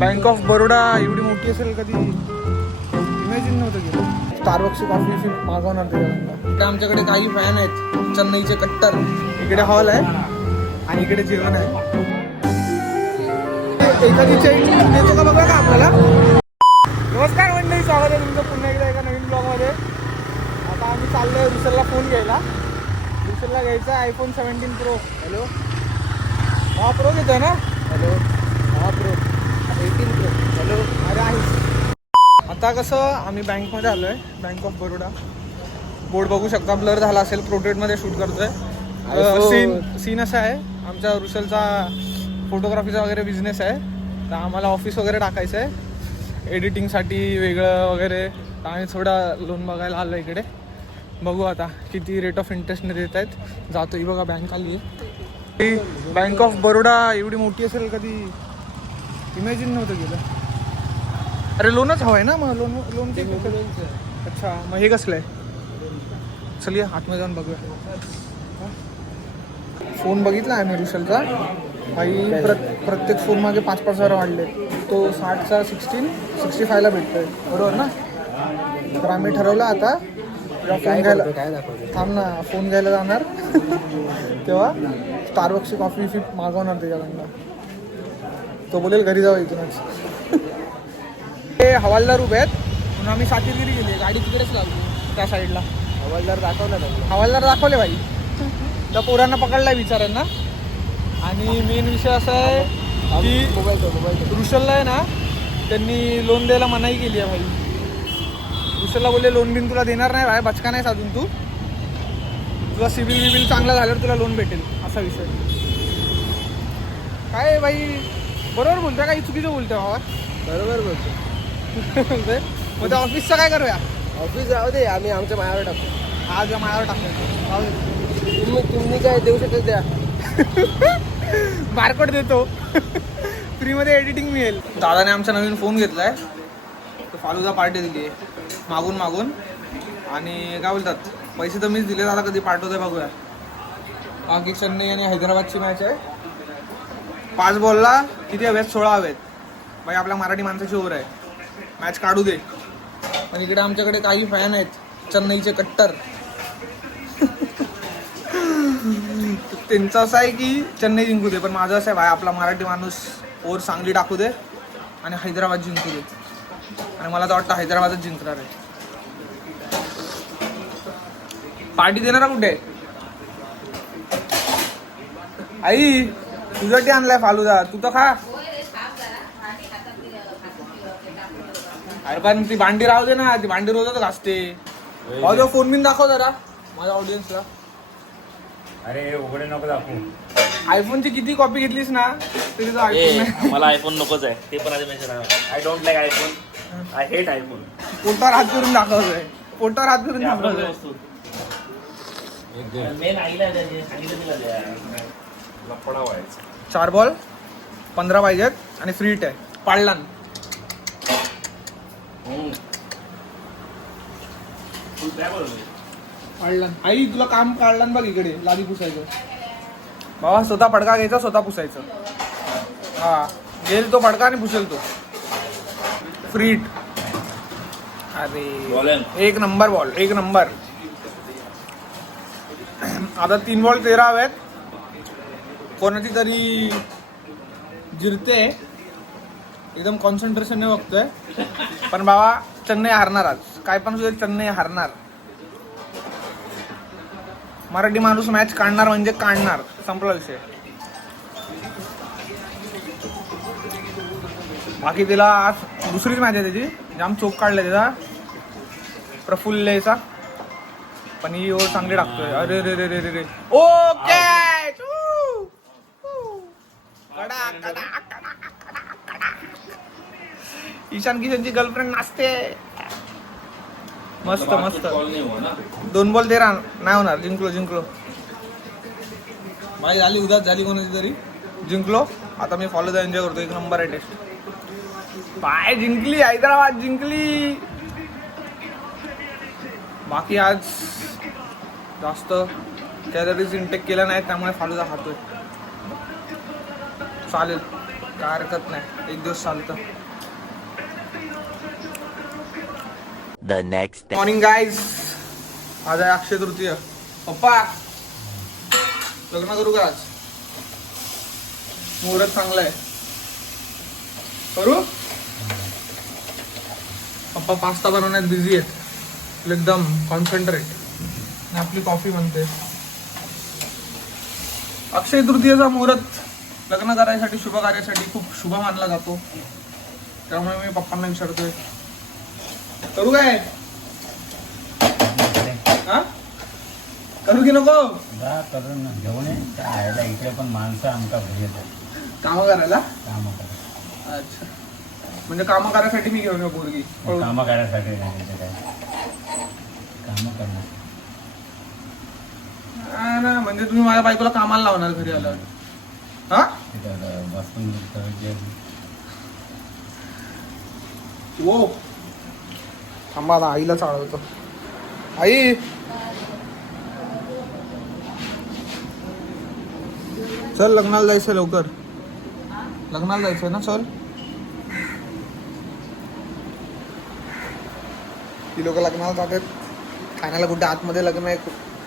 Bank of Baroda एवढी मोठी असेल कधी इमॅजिन नव्हतं केलं. स्टारबक्सची कॉफी मागवणार त्याच्याकडनं. आमच्याकडे काही फॅन आहेत चेन्नईचे कट्टर. इकडे हॉल आहे आणि इकडे जेवण आहे. एखादी चेन देतो का बघा का आपल्याला. नमस्कार मंडळी, स्वागत आहे तुमचं पुन्हा एकदा एका नवीन ब्लॉगमध्ये. आता आम्ही चाललोय रुसलला फोन घ्यायला. रुसलला घ्यायचा आयफोन 17 प्रो. हॅलो हा प्रो घेतोय ना. हॅलो हा प्रो 18 प्रो. हॅलो अरे आहे. आता कसं आम्ही बँकमध्ये आलो आहे, बँक ऑफ बरोडा. बोर्ड बघू शकता, ब्लर झाला असेल, प्रोटेटमध्ये शूट करतोय. सीन असा आहे, आमच्या रुसलचा फोटोग्राफीचा वगैरे बिझनेस आहे, तर आम्हाला ऑफिस वगैरे टाकायचं आहे एडिटिंगसाठी वेगळं वगैरे. तर आम्ही थोडा लोन बघायला आलो इकडे. बघू आता किती रेट ऑफ इंटरेस्टने देत आहेत. जातो. ही बघा बँक आली आहे. बँक ऑफ बरोडा एवढी मोठी असेल कधी इमॅजिन नव्हतं केलं. अरे लोनच हवं आहे ना. मग लोन ते अच्छा, मग हे कसलं आहे. चलिए आतमध्ये जाऊन बघूया. फोन बघितला आहे मी रुसलचा. काही प्रत्येक फोन मागे 5-5 हजार वाढले. तो 60चा 65ला भेटतोय बरोबर ना. तर आम्ही ठरवलं आता फोन घ्यायला. थांब ना, फोन घ्यायला जाणार तेव्हा स्टारबक्सची कॉफी मागवणार त्याच्याकडनं. तो बोलेल घरी जाऊ इथूनच. ते हवालदार उभे आहेत म्हणून आम्ही सातीरगिरी गेली. गाडी तिकडेच लागली त्या साईडला. हवालदार दाखवले भाई. त्या पोरांना पकडलाय विचारांना. आणि मेन विषय असा आहे की रुसलला आहे ना, त्यांनी लोन द्यायला मनाई केली आहे भाई. रुसलला बोलले लोन बिन तुला देणार नाही भाई, बचका नाही साधून तू. तुला सिबिल विबिल चांगला झाल्यावर तुला लोन भेटेल, असा विषय. काय भाई बरोबर बोलतोय, काही चुकीचं बोलतोय भावा. बरोबर बोलतो. मग त्या ऑफिसचं काय करूया. ऑफिस जाऊ दे, आम्ही आमच्या मायावर टाकतो. आज मायावर टाकतो. तुम्ही काय देऊ शकत द्या. बारकोड देतो. फ्रीमध्ये एडिटिंग मिळेल. दादाने आमचा नवीन फोन घेतलाय. तो फालुदा पार्टी दिली मागून. आणि काय बोलतात, पैसे तर मीच दिले. दादा कधी पाठवतोय बघूया. बाकी चेन्नई आणि हैदराबादची मॅच आहे. 5 बॉलला किती हवेत, 16 हवेत. बाई आपल्या मराठी माणसाची ओव्हर आहे. मॅच काढू दे. पण इकडे आमच्याकडे काही फॅन आहेत चेन्नईचे कट्टर. त्यांचं असं आहे की चेन्नई जिंकू दे, पण माझं असं आहे भाई आपला मराठी माणूस ओव्हर चांगली टाकू दे आणि हैदराबाद जिंकू दे. आणि मला तर वाटतं हैदराबादच जिंकणार आहे. पार्टी देणार कुठे आई. तुझ्यासाठी आणलाय फालुदा, तू तर खा. अरे पण ती भांडी राहू दे ना, ती भांडी रोजच घासते. माझा फोन बिन दाखव जरा माझ्या ऑडियन्सला. अरे उघडे नको दाखवू. आयफोनची किती कॉपी घेतलीस ना तरी तो आयफोन नाही. मला आयफोन नकोच आहे, ते पण आधी मेन्शन आहे. I don't like iPhone, I hate iPhone. पोटावर हात करून दाखवतोय. पोटावर हात करून दाखवतोय. मेन आईला सांगितलं तिला द्या. 4 बॉल 15 पाहिजेत आणि फ्री हिट आहे. पाडलान काढला. आई तुला काम काढलं बघ इकडे लादी पुसायचं. बाबा स्वतः फडका घ्यायचा, स्वतः पुसायचं. हा घेईल तो फडका आणि पुसेल तो. फ्रीट. अरे एक नंबर बॉल, एक नंबर. आता 3 बॉल 13 हवेत. कोणाची तरी जिरते. एकदम कॉन्सन्ट्रेशनने बघतोय. पण बाबा चेन्नई हारणार आज. काय पण सुद्धा चेन्नई हारणार. मराठी माणूस मॅच काढणार म्हणजे काढणार, संपला विषय. बाकी तिला आज दुसरीच मॅच आहे त्याची. जाम चोक काढलाय त्याचा प्रफुल्लेचा. पण ही ओव्हर चांगली टाकतोय. अरे रे रे रे रे रे. ओके ईशान किशनची गर्लफ्रेंड नाचते. मस्त मस्त. 2 बॉल 13 नाही होणार. जिंकलो. माझी झाली उदास झाली कोणाची तरी. जिंकलो. आता मी फॉलो एन्जॉय करतो. एक नंबर आहे टेस्ट. बाय जिंकली, हैदराबाद जिंकली. बाकी आज जास्त कॅलरीज इंटेक केला नाही, त्यामुळे फालुदा खातोय. चालेल. काय हरकत नाही, एक दिवस चालतं. The next day. Morning guys, आज आहे अक्षय तृतीय. पप्पा लग्न करू का आज? मुहूर्त चांगला आहे, करू? पप्पा पास्ता बनवण्यात बिझी आहेत, एकदम कॉन्सन्ट्रेट. आपली कॉफी बनते. अक्षय तृतीयेचा मुहूर्त लग्न करायसाठी, शुभ कार्यासाठी खूप शुभ मानला जातो. त्यामुळे मी पप्पांना विचारतोय, करू काय? हा, करू की नको? करून घेऊन यायला इकडे पण माणसं आमका भेटत काम करायला. काम करा. अच्छा, म्हणजे काम करायसाठी मी घेऊन येऊ पोरगी? काम करायसाठी नाही तिथे काय काम करणार ना, म्हणजे तुम्ही माझ्या बायकोला कामाला लावणार घरी आल्यावर? हा, तिथं बसून करायचे. हो थांबा, आता आईला चालवतो. आई, चल लग्नाला जायचं लवकर. लग्नाला जायचंय ना, चल. ती लोक लग्नाला जातात, ठाण्याला कुठे आतमध्ये लग्न आहे.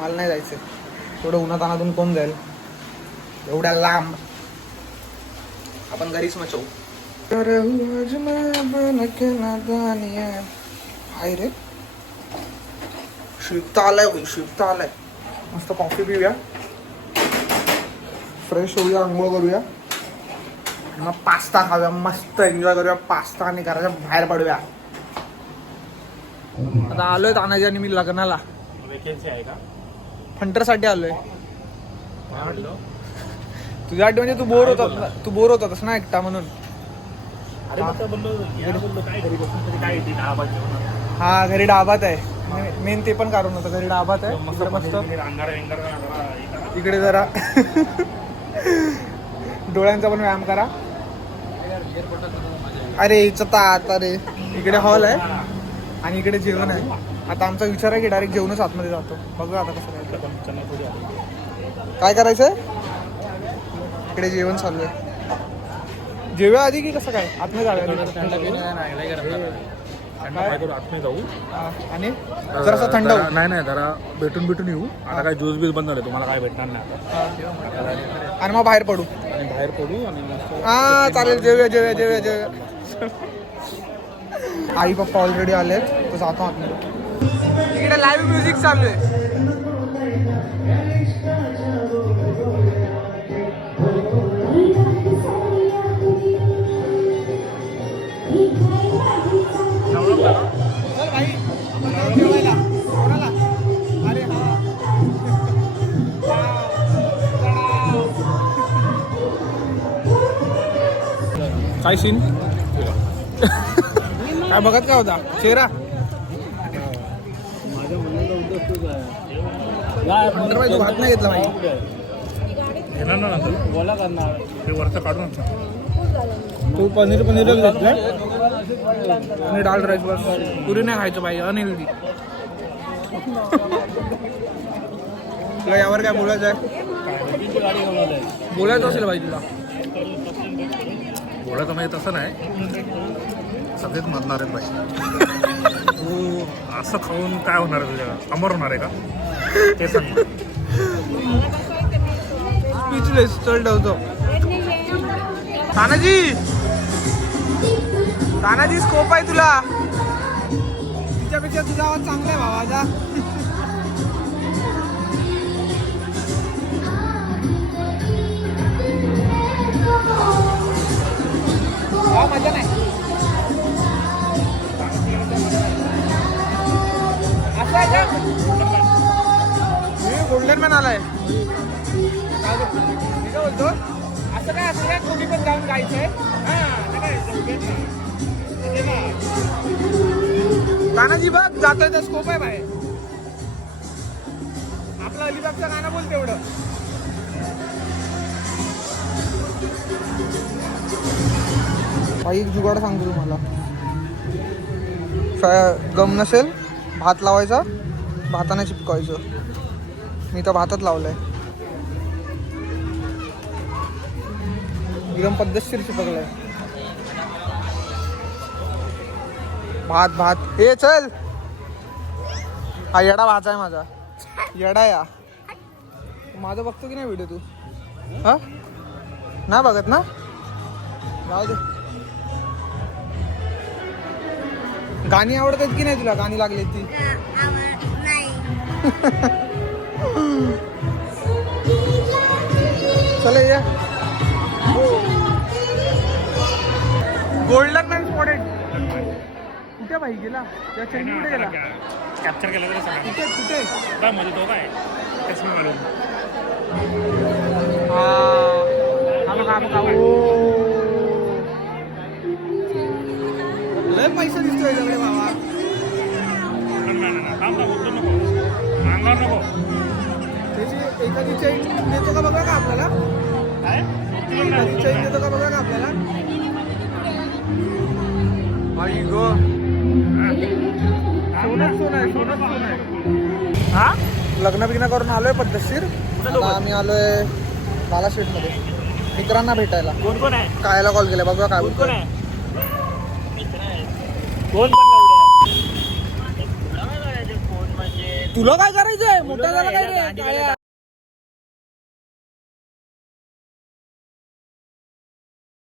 मला नाही जायचंय, थोडं उन्हातानातून कोण जाईल एवढ्या लांब. आपण घरीच मचवू. हाय रे, शिफ्ट आलाय भाई, शिफ्ट आलाय. मस्त कॉफी पिऊया, फ्रेश होऊया, आंघोळ करूया, मग पास्ता खाऊया, मस्त एन्जॉय करूया पास्ता आणि घराच्या बाहेर पडूया. आता आलोय तानाजी आणि मी लग्नाला. वेकेन्सी आहे का? फंटरसाठी आलोय. तुझ्यासाठी म्हणजे तू बोर होतास ना एकटा, म्हणून. अरे मग बोललो काय घरी बसून तरी काय येते 10 वाजता. हा, घरी डाबात आहे, मेन ते पण कारण होतं. घरी डाबात आहे, मस्त इकडे जरा डोळ्यांचा पण व्यायाम करा. अरे आता रे, इकडे हॉल आहे आणि इकडे जेवण आहे. आता आमचा विचार आहे की डायरेक्ट जेवणच आतमध्ये जातो. बघूया आता कसं काय करायचंय. इकडे जेवण चालू आहे, जेव्हा आधी की कसं काय आतमध्ये जाऊया जाऊ आणि जरासं थंड होऊ. नाही जरा भेटून येऊ. आता काय ज्यूस बीस बंद झाले, तुम्हाला काय भेटणार नाही आता. आणि मग बाहेर पडू. आणि हा चालेल, जेव्हा आई पप्पा ऑलरेडी आलेत, तर जातो आतमध्ये. इकडे लाईव्ह म्युझिक चालू आहे. काय सीन काय बघत काय होता चेहरा. तू भात नाही घेतला भाई. बोला करणार ते वरचं काढून. तू पनीर घेतलं आणि डाळ राईस बस. पुरी नाही खायचं भाई, अनहेल्दी. तुला यावर काय बोलायचं आहे? बोलायचं असेल भाई तुला. बोलायचं म्हणजे तसं नाही, सगळेच मरणार आहेत बाई. तू असं खाऊन काय होणार आहे, तुझ्या अमर होणार आहे का ते सांग. स्पीचलेस. चल ठेवतो. तानाजी स्कोप आहे तुला. तिच्यापेक्षा तुझा आवाज चांगला आहे भावाचा. मजा नाही असं आहे का? मी गोल्डन मॅन आलाय. मी काय बोलतो, असं काय असं काय कोणी पण जाऊन गायचंय. तानाजी बघ जातोय तर स्कोप आहे बाहेर. आपलं अलिबागचं गाणं बोल तेवढं. एक जुगाड सांगतो तुम्हाला. गम नसेल भात लावायचा, भाताने चिपकायचं. मी तर भातात लावलंय. एकदम पद्धतशीर चिपकलाय. भात भात हे चल. हा येडा भाचा आहे माझा. येडा या माझं बघतो की नाही व्हिडिओ तू? हा ना बघत ना. जाऊ दे. गाणी आवडतात की नाही तुला? गाणी लागली ती चला या. Golden man spotted. कुठे भाई गेला? त्या चेंडू कुठे गेला? कॅप्चर केला तरी सगळं कुठे कुठे? काय मध्ये तो काय चष्मा घालून लय पैसा दिसतोय सगळे बाबा. थांब ना उठू नको अंगावर नको त्याची एखादी चेन देतो का बघा का आपल्याला? काय एखादी चेन देतो का बघा का आपल्याला? आई गो सोनच सोन आहे. सोनच सोन आहे. हा लग्न बिग्न करून आलोय पद्धतशीर. आता आम्ही आलोय बालाशेठ मध्ये मित्रांना भेटायला. कोण कोण आहे कायला कॉल केला बघा काय कोण बोलतोय. आहे कोण पण तुला काय करायचंय? मोठा झाला काय रे?